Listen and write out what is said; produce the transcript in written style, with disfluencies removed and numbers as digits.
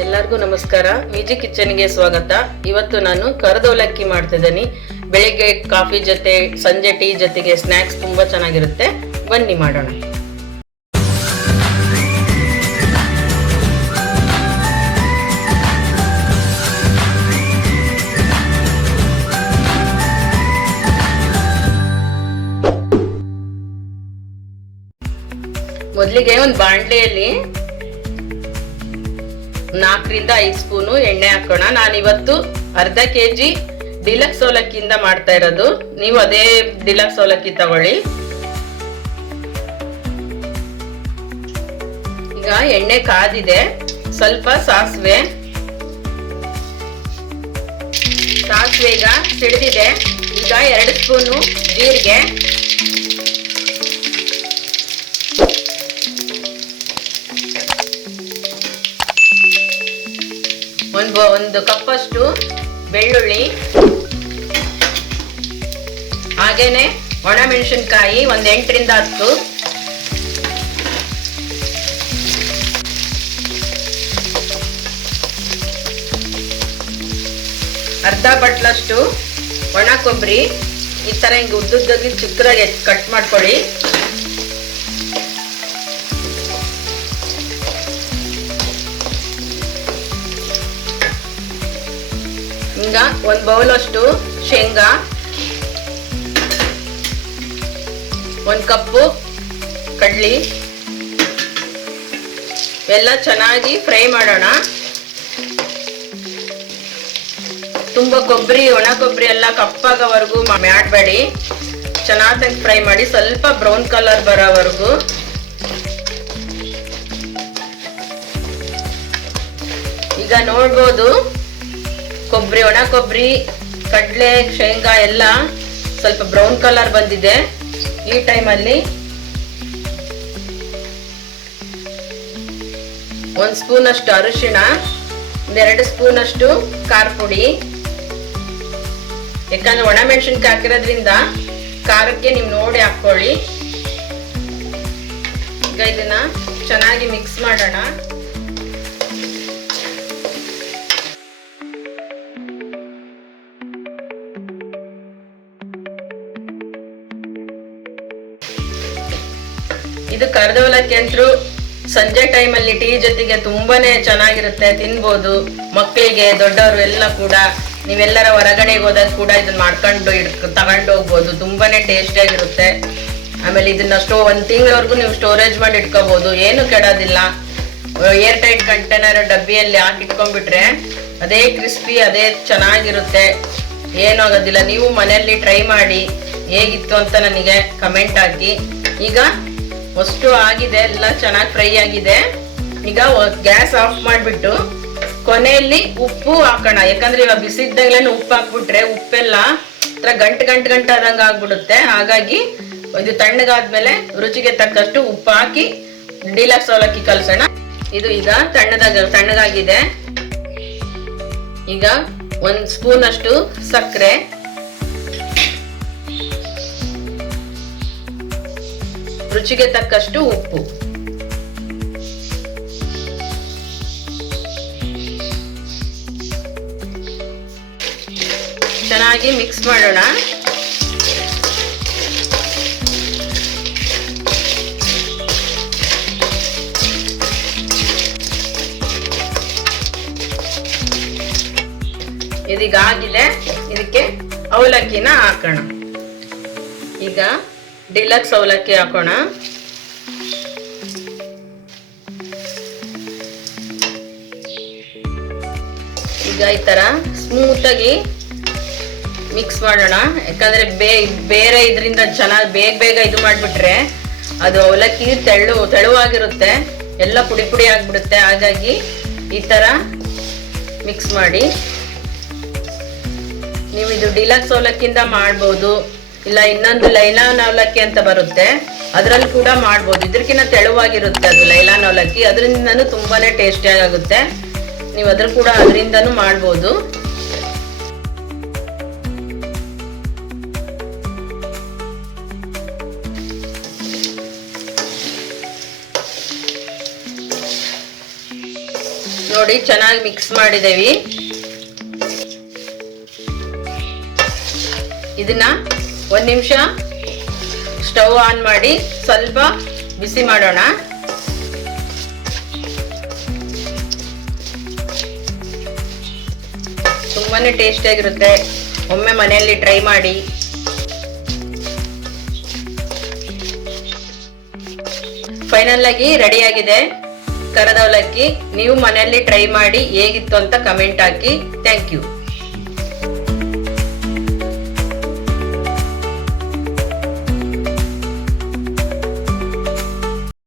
ಎಲ್ಲರಿಗೂ ನಮಸ್ಕಾರ. ಮಿಜಿ ಕಿಚನ್ಗೆ ಸ್ವಾಗತ. ಇವತ್ತು ನಾನು ಕರದವಲಕ್ಕಿ ಮಾಡ್ತಿದ್ದೀನಿ. ಬೆಳಿಗ್ಗೆ ಕಾಫಿ ಜೊತೆ, ಸಂಜೆ ಟೀ ಜೊತೆಗೆ ಸ್ನ್ಯಾಕ್ಸ್ ತುಂಬಾ ಚೆನ್ನಾಗಿರುತ್ತೆ. ಬನ್ನಿ ಮಾಡೋಣ. ಮೊದಲಿಗೆ ಒಂದು ಬಾಣಲೆಯಲ್ಲಿ 4 ರಿಂದ 5 ಸ್ಪೂನು ಎಣ್ಣೆ ಹಾಕೋಣ. ನಾನಿವತ್ತು ಅರ್ಧ ಕೆಜಿ ಡಿಲಕ್ಸ್ ಅವಲಕ್ಕಿಯಿಂದ ಮಾಡ್ತಾ ಇರೋದು. ನೀವು ಅದೇ ಡಿಲಕ್ಸ್ ಅವಲಕ್ಕಿ ತಗೊಳ್ಳಿ. ಈಗ ಎಣ್ಣೆ ಕಾದಿದೆ. ಸ್ವಲ್ಪ ಸಾಸಿವೆ ಈಗ ಸಿಡಿದಿದೆ. ಈಗ 2 ಸ್ಪೂನು ಜೀರಿಗೆ, ಒಂದು ಕಪ್ಪಷ್ಟು ಬೆಳ್ಳುಳ್ಳಿ, ಹಾಗೇನೆ ಒಣಮೆಣಸಿನಕಾಯಿ ಒಂದು 8 ರಿಂದ 10, ಅರ್ಧ ಬಟ್ಲಷ್ಟು ಒಣ ಕೊಬ್ಬರಿ. ಈ ತರ ಹಿಂಗೆ ಉದ್ದುದ್ದಾಗಿ ಚಿಕ್ಕದಾಗಿ ಕಟ್ ಮಾಡ್ಕೊಳ್ಳಿ. ಈಗ 1 ಬೌಲ್ ಅಷ್ಟು ಶೇಂಗಾ, 1 ಕಪ್ಪು ಕಡ್ಲಿ ಎಲ್ಲ ಚೆನ್ನಾಗಿ ಫ್ರೈ ಮಾಡೋಣ. ತುಂಬಾ ಒಣ ಕೊಬ್ಬರಿ ಎಲ್ಲ ಕಪ್ಪಾಗೋವರೆಗೂ ಮಾಡಬೇಡಿ. ಚೆನ್ನಾಗಿ ಫ್ರೈ ಮಾಡಿ, ಸ್ವಲ್ಪ ಬ್ರೌನ್ ಕಲರ್ ಬರೋವರೆಗೂ. ಈಗ ನೋಡ್ಬೋದು ಒಣ ಕೊಬ್ಬರಿ, ಕಡಲೆ, ಶೇಂಗಾ ಎಲ್ಲ ಸ್ವಲ್ಪ ಬ್ರೌನ್ ಕಲರ್ ಬಂದಿದೆ. ಈ ಟೈಮಲ್ಲಿ 1 ಸ್ಪೂನ್ ಅಷ್ಟು ಅರಿಶಿಣ, 2 ಸ್ಪೂನ್ ಅಷ್ಟು ಖಾರ ಪುಡಿ. ಯಾಕಂದ್ರೆ ಒಣಮೆಣಸಿನಕಾಯಿ ಹಾಕಿರೋದ್ರಿಂದ ಖಾರಕ್ಕೆ ನೀವು ನೋಡಿ ಹಾಕೊಳ್ಳಿ. ಈಗ ಇದನ್ನ ಚೆನ್ನಾಗಿ ಮಿಕ್ಸ್ ಮಾಡೋಣ. ಇದು ಕರದವಲಕ್ಕಿ ಅಂತೂ ಸಂಜೆ ಟೈಮಲ್ಲಿ ಟೀ ಜೊತೆಗೆ ತುಂಬಾನೇ ಚೆನ್ನಾಗಿರುತ್ತೆ, ತಿನ್ಬೋದು. ಮಕ್ಕಳಿಗೆ, ದೊಡ್ಡವರು ಎಲ್ಲ ಕೂಡ, ನೀವೆಲ್ಲರ ಹೊರಗಡೆಗೆ ಹೋದಾಗ ಕೂಡ ಇದನ್ನ ಮಾಡ್ಕೊಂಡು ತಗೊಂಡು ಹೋಗ್ಬೋದು. ತುಂಬಾನೇ ಟೇಸ್ಟಿಯಾಗಿರುತ್ತೆ. ಆಮೇಲೆ ಇದನ್ನ 1 ತಿಂಗಳವರೆಗೂ ನೀವು ಸ್ಟೋರೇಜ್ ಮಾಡಿ ಇಟ್ಕೋಬಹುದು, ಏನು ಕೆಡೋದಿಲ್ಲ. ಏರ್ ಟೈಟ್ ಕಂಟೈನರ್ ಡಬ್ಬಿಯಲ್ಲಿ ಹಾಕಿ ಇಟ್ಕೊಂಡ್ಬಿಟ್ರೆ ಅದೇ ಕ್ರಿಸ್ಪಿ, ಅದೇ ಚೆನ್ನಾಗಿರುತ್ತೆ, ಏನೂ ಆಗೋದಿಲ್ಲ. ನೀವು ಮನೆಯಲ್ಲಿ ಟ್ರೈ ಮಾಡಿ ಹೇಗಿತ್ತು ಅಂತ ನನಗೆ ಕಮೆಂಟ್ ಹಾಕಿ. ಈಗ ಅಷ್ಟು ಆಗಿದೆ, ಎಲ್ಲ ಚೆನ್ನಾಗಿ ಫ್ರೈ ಆಗಿದೆ. ಈಗ ಗ್ಯಾಸ್ ಆಫ್ ಮಾಡಿಬಿಟ್ಟು ಕೊನೆಯಲ್ಲಿ ಉಪ್ಪು ಹಾಕೋಣ. ಯಾಕಂದ್ರೆ ಇವಾಗ ಬಿಸಿದ್ದಾಗಲೇ ಉಪ್ಪು ಹಾಕ್ಬಿಟ್ರೆ ಉಪ್ಪೆಲ್ಲ ಗಂಟು ಆದಂಗೆ ಆಗ್ಬಿಡುತ್ತೆ. ಹಾಗಾಗಿ ಇದು ತಣ್ಣಗಾದ್ಮೇಲೆ ರುಚಿಗೆ ತಕ್ಕಷ್ಟು ಉಪ್ಪು ಹಾಕಿ ಡಿಲಕ್ಸ್ ಅವಲಕ್ಕಿ ಕಲಸೋಣ. ಇದು ಈಗ ತಣ್ಣಗಾಗಿದೆ. ಈಗ 1 ಸ್ಪೂನ್ ಅಷ್ಟು ಸಕ್ಕರೆ, ರುಚಿಗೆ ತಕ್ಕಷ್ಟು ಉಪ್ಪು, ಚೆನ್ನಾಗಿ ಮಿಕ್ಸ್ ಮಾಡೋಣ. ಇದೀಗ ಆಗಿದೆ. ಇದಕ್ಕೆ ಅವಲಕ್ಕಿನ ಹಾಕೋಣ. ಈಗ ಡಿಲಕ್ಸ್ ಅವಲಕ್ಕಿ ಹಾಕೋಣ. ಈಗ ಈ ತರ ಸ್ಮೂತ್ ಆಗಿ ಮಿಕ್ಸ್ ಮಾಡೋಣ. ಯಾಕಂದ್ರೆ ಬೇರೆ ಇದರಿಂದ ಚೆನ್ನಾಗಿ ಬೇಗ ಇದು ಮಾಡಿಬಿಟ್ರೆ ಅದು ಅವಲಕ್ಕಿ ತೆಳುವಾಗಿರುತ್ತೆ, ಎಲ್ಲ ಪುಡಿ ಆಗ್ಬಿಡುತ್ತೆ. ಹಾಗಾಗಿ ಈ ತರ ಮಿಕ್ಸ್ ಮಾಡಿ. ನೀವು ಇದು ಡಿಲಕ್ಸ್ ಅವಲಕ್ಕಿಯಿಂದ ಮಾಡ್ಬೋದು, ಇಲ್ಲ ಇನ್ನೊಂದು ಲೈಲಾನ್ ಅವಲಕ್ಕಿ ಅಂತ ಬರುತ್ತೆ, ಅದರಲ್ಲಿ ಕೂಡ ಮಾಡ್ಬೋದು. ಇದಕ್ಕಿಂತ ತೆಳುವಾಗಿರುತ್ತೆ ಅದು ಲೈಲಾನ್ ಅವಲಕ್ಕಿ, ಅದರಿಂದನೂ ತುಂಬಾನೇ ಟೇಸ್ಟಿಯಾಗಿ ಆಗುತ್ತೆ. ನೀವು ಅದರಿಂದನೂ ಮಾಡ್ಬೋದು. ನೋಡಿ ನೋಡಿ ಚೆನ್ನಾಗಿ ಮಿಕ್ಸ್ ಮಾಡಿದೇವಿ. ಇದನ್ನ 1 ನಿಮಿಷ ಸ್ಟವ್ ಆನ್ ಮಾಡಿ ಸ್ವಲ್ಪ ಬಿಸಿ ಮಾಡೋಣ. ತುಂಬಾನೇ ಟೇಸ್ಟಿ ಆಗಿರುತ್ತೆ. ಒಮ್ಮೆ ಮನೆಯಲ್ಲಿ ಟ್ರೈ ಮಾಡಿ. ಫೈನಲ್ ಆಗಿ ರೆಡಿ ಆಗಿದೆ ಕರದ ಅವಲಕ್ಕಿ. ನೀವು ಮನೆಯಲ್ಲಿ ಟ್ರೈ ಮಾಡಿ ಹೇಗಿತ್ತು ಅಂತ ಕಮೆಂಟ್ ಹಾಕಿ. Thank you.